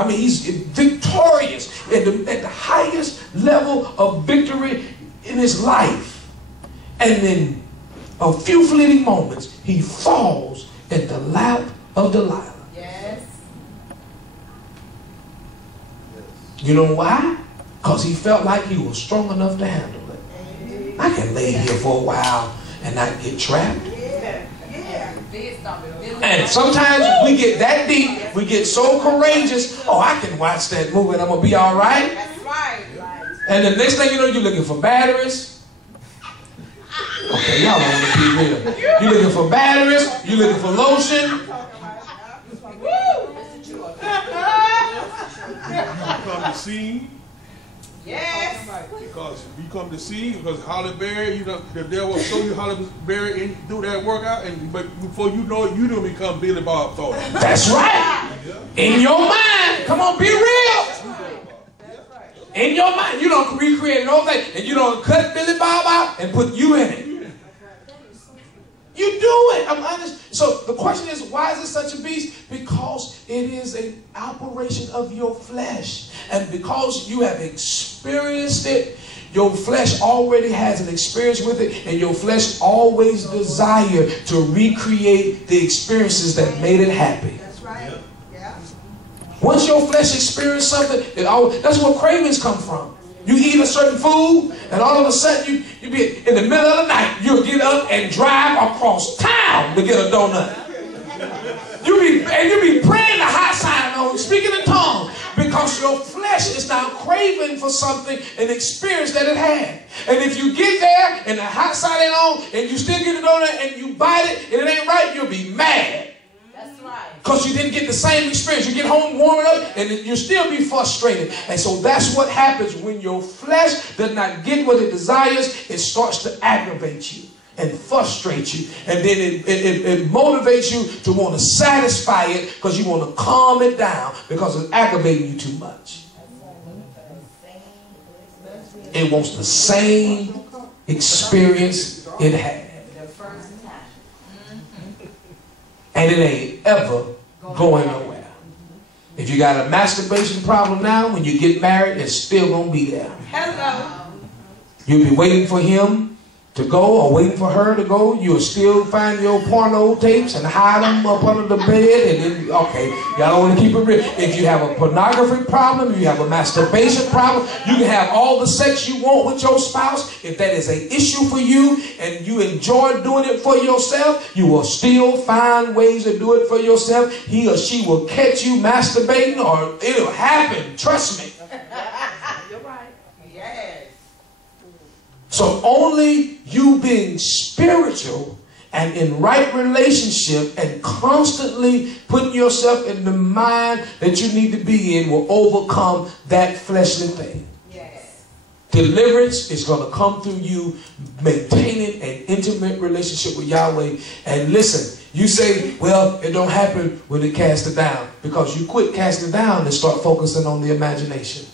I mean, he's victorious at the highest level of victory in his life. And in a few fleeting moments, he falls in the lap of Delilah. Yes. You know why? Because he felt like he was strong enough to handle it. I can lay here for a while and not get trapped. And sometimes we get that deep, we get so courageous, oh, I can watch that movie and I'm going to be all right. That's right. And the next thing you know, you're looking for batteries. Okay, y'all don't want to be real. You're looking for batteries, you're looking for lotion. You come to see. Yes. Because you come to see, because Holly Berry, you know, the devil will show you Holly Berry and do that workout, and but before you know it, you don't become Billy Bob Thornton. That's right. In your mind, come on, be real. In your mind, you don't recreate no thing, and you don't cut Billy Bob out and put you in it. You do it. I'm honest. So the question is, why is it such a beast? Because it is an operation of your flesh. And because you have experienced it, your flesh already has an experience with it, and your flesh always desire to recreate the experiences that made it happy. That's right. Yeah. Once your flesh experiences something, that's where cravings come from. You eat a certain food, and all of a sudden you be in the middle of the night, you'll get up and drive across town to get a donut. You be praying the hot sign on, speaking in tongues, because your flesh is now craving for something, an experience that it had. And if you get there and the hot sign ain't on, and you still get a donut and you bite it and it ain't right, you'll be mad. Because you didn't get the same experience. You get home, warm it up, and you'll still be frustrated. And so that's what happens when your flesh does not get what it desires. It starts to aggravate you and frustrate you. And then it motivates you to want to satisfy it because you want to calm it down because it's aggravating you too much. It wants the same experience it had. And it ain't ever going nowhere. If you got a masturbation problem now, when you get married, it's still going to be there. Hello. You'll be waiting for him to go or waiting for her to go. You'll still find your porno tapes and hide them up under the bed. And then, okay, y'all don't want to keep it real. If you have a pornography problem, if you have a masturbation problem, you can have all the sex you want with your spouse. If that is an issue for you and you enjoy doing it for yourself, you will still find ways to do it for yourself. He or she will catch you masturbating, or it'll happen. Trust me. You're right. Yes. So only you being spiritual and in right relationship and constantly putting yourself in the mind that you need to be in will overcome that fleshly thing. Yes. Deliverance is going to come through you maintaining an intimate relationship with Yahweh. And listen, you say, well, it don't happen when it cast it down, because you quit casting down and start focusing on the imagination.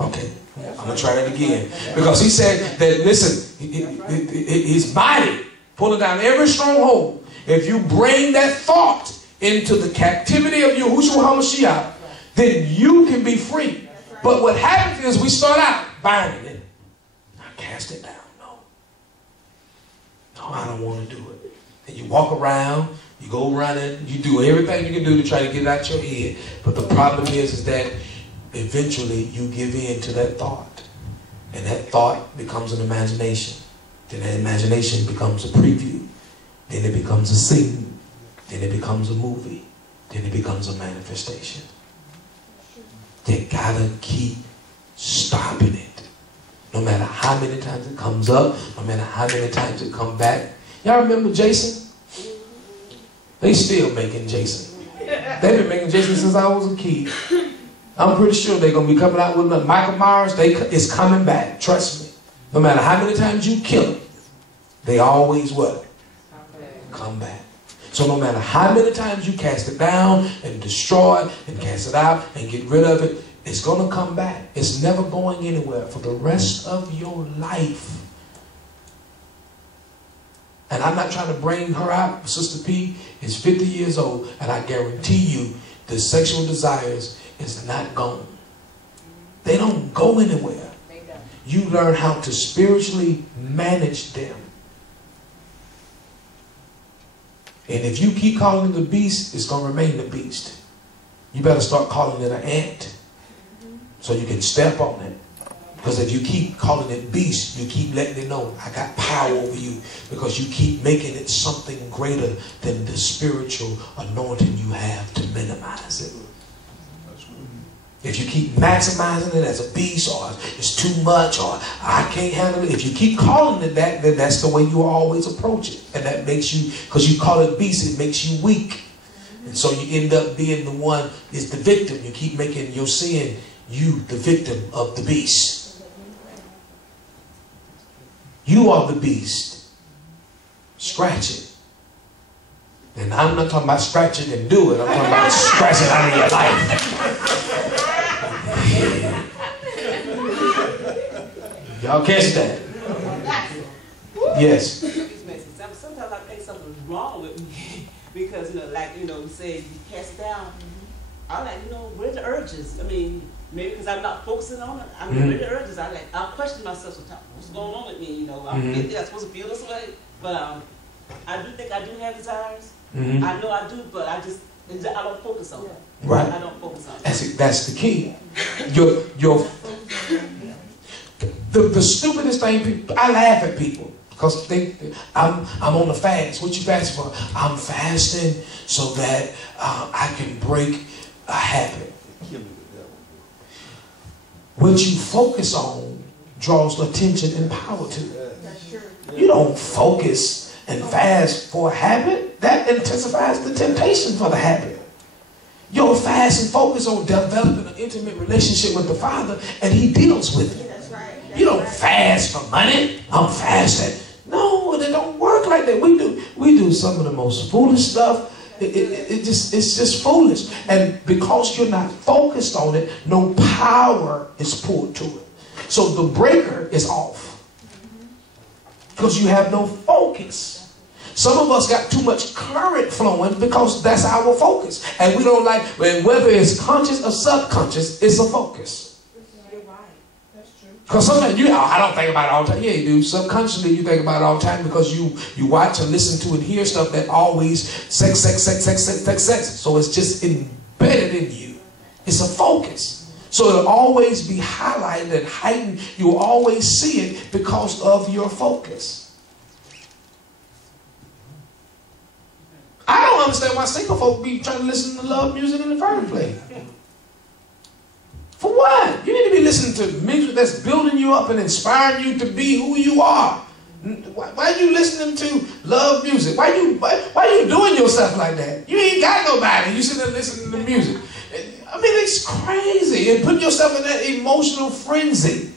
Okay. I'm going to try that again. Because he said that, listen, he's mighty, pulling down every stronghold. If you bring that thought into the captivity of Yahushua HaMashiach, then you can be free. But what happens is we start out binding it. I cast it down. No, I don't want to do it. And you walk around, you go running, you do everything you can do to try to get it out your head. But the problem is that eventually you give in to that thought. And that thought becomes an imagination. Then that imagination becomes a preview. Then it becomes a scene. Then it becomes a movie. Then it becomes a manifestation. You gotta keep stopping it. No matter how many times it comes up, no matter how many times it comes back. Y'all remember Jason? They still making Jason. They've been making Jason since I was a kid. I'm pretty sure they're going to be coming out with another. Michael Myers, it's coming back. Trust me. No matter how many times you kill them, they always what? Come back. So no matter how many times you cast it down and destroy it and cast it out and get rid of it, it's going to come back. It's never going anywhere for the rest of your life. And I'm not trying to bring her out. Sister P is 50 years old, and I guarantee you the sexual desires is not gone. They don't go anywhere. You learn how to spiritually manage them. And if you keep calling it a beast, it's going to remain a beast. You better start calling it an ant so you can step on it. Because if you keep calling it beast, you keep letting it know, I got power over you. Because you keep making it something greater than the spiritual anointing you have to minimize it. If you keep maximizing it as a beast, or it's too much, or I can't handle it, if you keep calling it that, then that's the way you always approach it. And that makes you, because you call it beast, it makes you weak. And so you end up being the one, is the victim. You keep making your sin, you the victim of the beast. You are the beast. Scratch it. And I'm not talking about scratch it and do it. I'm talking about scratch it out of your life. Y'all catch that? Yes. Sometimes I think something's wrong with me because, like, you say you cast down. I'm like, where's the urges? I mean, maybe because I'm not focusing on it. I mean, where's the urges? I question myself sometimes. What's going on with me? I'm supposed to feel this way, but I do think I do have desires. I know I do, but I don't focus on it. Right. I don't focus on it. That's the key. The stupidest thing, I laugh at people because I'm on the fast. What you fasting for? I'm fasting so that I can break a habit. What you focus on draws attention and power to it. You don't focus and fast for a habit. That intensifies the temptation for the habit. Your fast and focus on developing an intimate relationship with the Father, and He deals with it. You don't fast for money. I'm fasting. No, it don't work like that. We do some of the most foolish stuff. It's just foolish. And because you're not focused on it, no power is poured to it. So the breaker is off. Because you have no focus. Some of us got too much current flowing because that's our focus. And we don't like, whether it's conscious or subconscious, it's a focus. You're right. That's true. Because sometimes I don't think about it all the time. Yeah, you do. Subconsciously, you think about it all the time because you watch and listen to and hear stuff that always sex. So it's just embedded in you. It's a focus. So it'll always be highlighted and heightened. You'll always see it because of your focus. I don't understand why single folk be trying to listen to love music in the first place. For what? You need to be listening to music that's building you up and inspiring you to be who you are. Why are you listening to love music? Why are you doing yourself like that? You ain't got nobody. You sitting there listening to music. I mean, it's crazy. And put yourself in that emotional frenzy.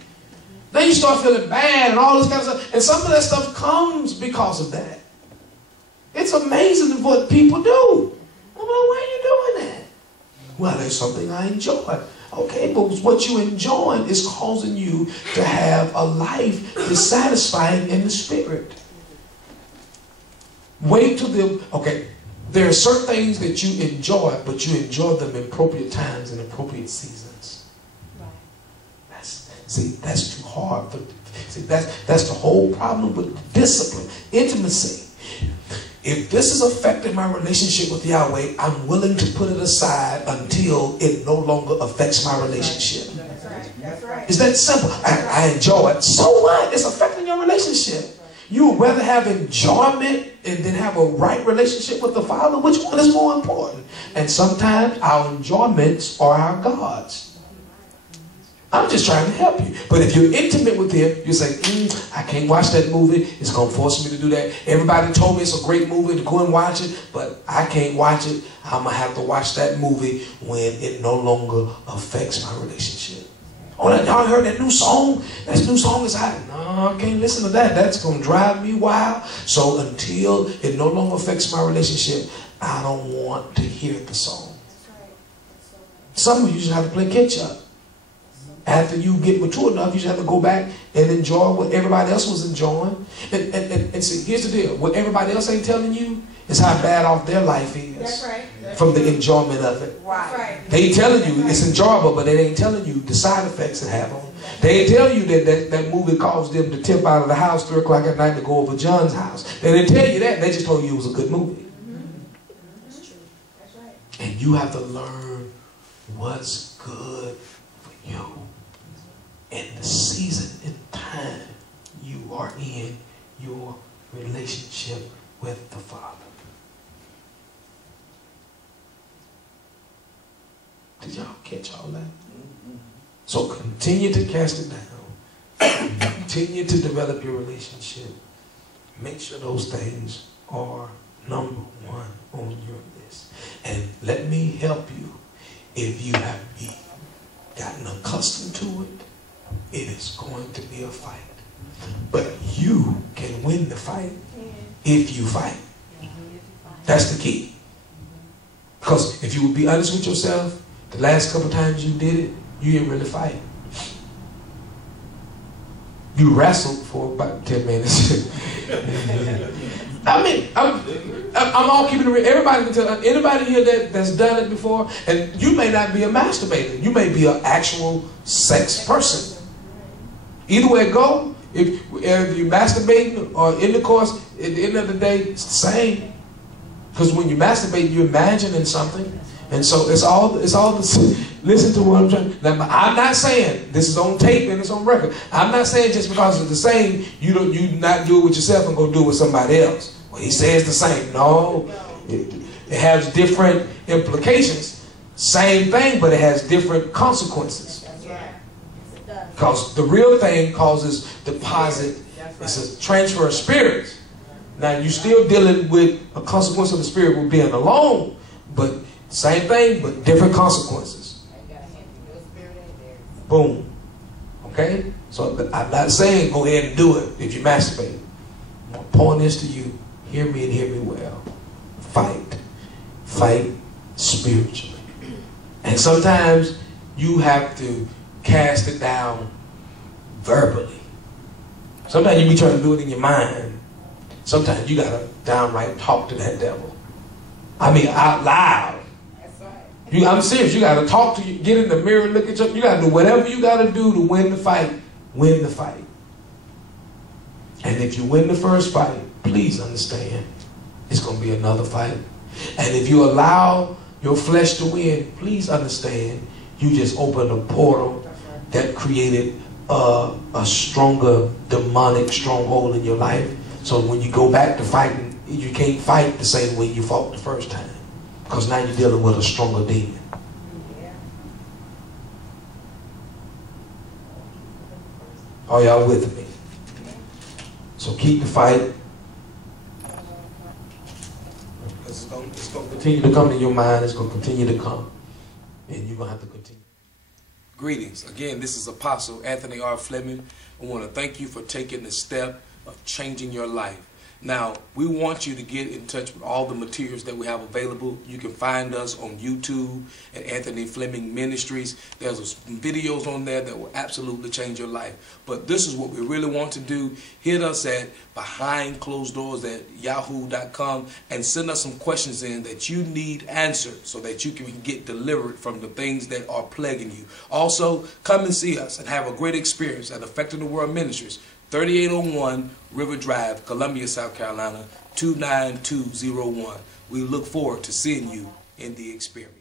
Then you start feeling bad and all this kind of stuff. And some of that stuff comes because of that. It's amazing what people do. I'm like, why are you doing that? Well, there's something I enjoy. Okay, but what you enjoy is causing you to have a life that's satisfying in the spirit. Wait till okay, there are certain things that you enjoy, but you enjoy them in appropriate times and appropriate seasons. Right. That's too hard. That's the whole problem with discipline, intimacy. If this is affecting my relationship with Yahweh, I'm willing to put it aside until it no longer affects my relationship. That's right. That's right. It's that simple. I enjoy it. So what? It's affecting your relationship. You would rather have enjoyment and then have a right relationship with the Father? Which one is more important? And sometimes our enjoyments are our gods. I'm just trying to help you. But if you're intimate with Him, you say, I can't watch that movie. It's going to force me to do that. Everybody told me it's a great movie to go and watch it, but I can't watch it. I'm going to have to watch that movie when it no longer affects my relationship. Oh, y'all heard that new song? That new song is hot. No, I can't listen to that. That's going to drive me wild. So until it no longer affects my relationship, I don't want to hear the song. Some of you just have to play catch up. After you get mature enough, you just have to go back and enjoy what everybody else was enjoying. And see, here's the deal. What everybody else ain't telling you It's how bad off their life is. That's right. From the enjoyment of it. That's right. They telling you it's enjoyable, but they ain't telling you the side effects it have on. They ain't tell you that movie caused them to tip out of the house 3 o'clock at night to go over John's house. They didn't tell you that. They just told you it was a good movie. That's true. That's right. And you have to learn what's good for you in the season and time you are in your relationship with the Father. Did y'all catch all that? So continue to cast it down. Continue to develop your relationship. Make sure those things are number one on your list. And let me help you. If you have gotten accustomed to it, it is going to be a fight. But you can win the fight if you fight. That's the key. Because if you would be honest with yourself, the last couple times you did it, you didn't really fight. You wrestled for about 10 minutes. I mean, I'm all keeping it real. Everybody can tell. Anybody here that's done it before, and you may not be a masturbator. You may be an actual sex person. Either way it go, if you're masturbating or intercourse, at the end of the day, it's the same. Because when you masturbate, you're imagining something. And so it's all the, listen to what I'm trying. Now, I'm not saying, this is on tape and it's on record. I'm not saying just because it's the same, you not do it with yourself and go do it with somebody else. Well, he says the same. No, it has different implications. Same thing, but it has different consequences. Because the real thing causes deposit. It's a transfer of spirits. Now you're still dealing with a consequence of the spirit with being alone, but same thing, but different consequences. Boom. Okay? So I'm not saying go ahead and do it if you masturbate. My point is to you, hear me and hear me well. Fight. Fight spiritually. And sometimes you have to cast it down verbally. Sometimes you be trying to do it in your mind. Sometimes you gotta downright talk to that devil. I mean, out loud. That's right. I'm serious. You gotta talk to you. Get in the mirror, look at you. You gotta do whatever you gotta do to win the fight. Win the fight. And if you win the first fight, please understand, it's gonna be another fight. And if you allow your flesh to win, please understand, you just opened a portal that created a stronger demonic stronghold in your life. So when you go back to fighting, you can't fight the same way you fought the first time. Because now you're dealing with a stronger demon. Are y'all with me? So keep the fight. Because it's going to continue to come to your mind. It's going to continue to come. And you're going to have to continue. Greetings. Again, this is Apostle Anthony R. Fleming. I want to thank you for taking the step of changing your life. Now, we want you to get in touch with all the materials that we have available. You can find us on YouTube at Anthony Fleming Ministries. There's some videos on there that will absolutely change your life. But this is what we really want to do. Hit us at behindcloseddoors@yahoo.com and send us some questions in that you need answered so that you can get delivered from the things that are plaguing you. Also, come and see us and have a great experience at Affecting the World Ministries, 3801 River Drive, Columbia, South Carolina, 29201. We look forward to seeing you in the experience.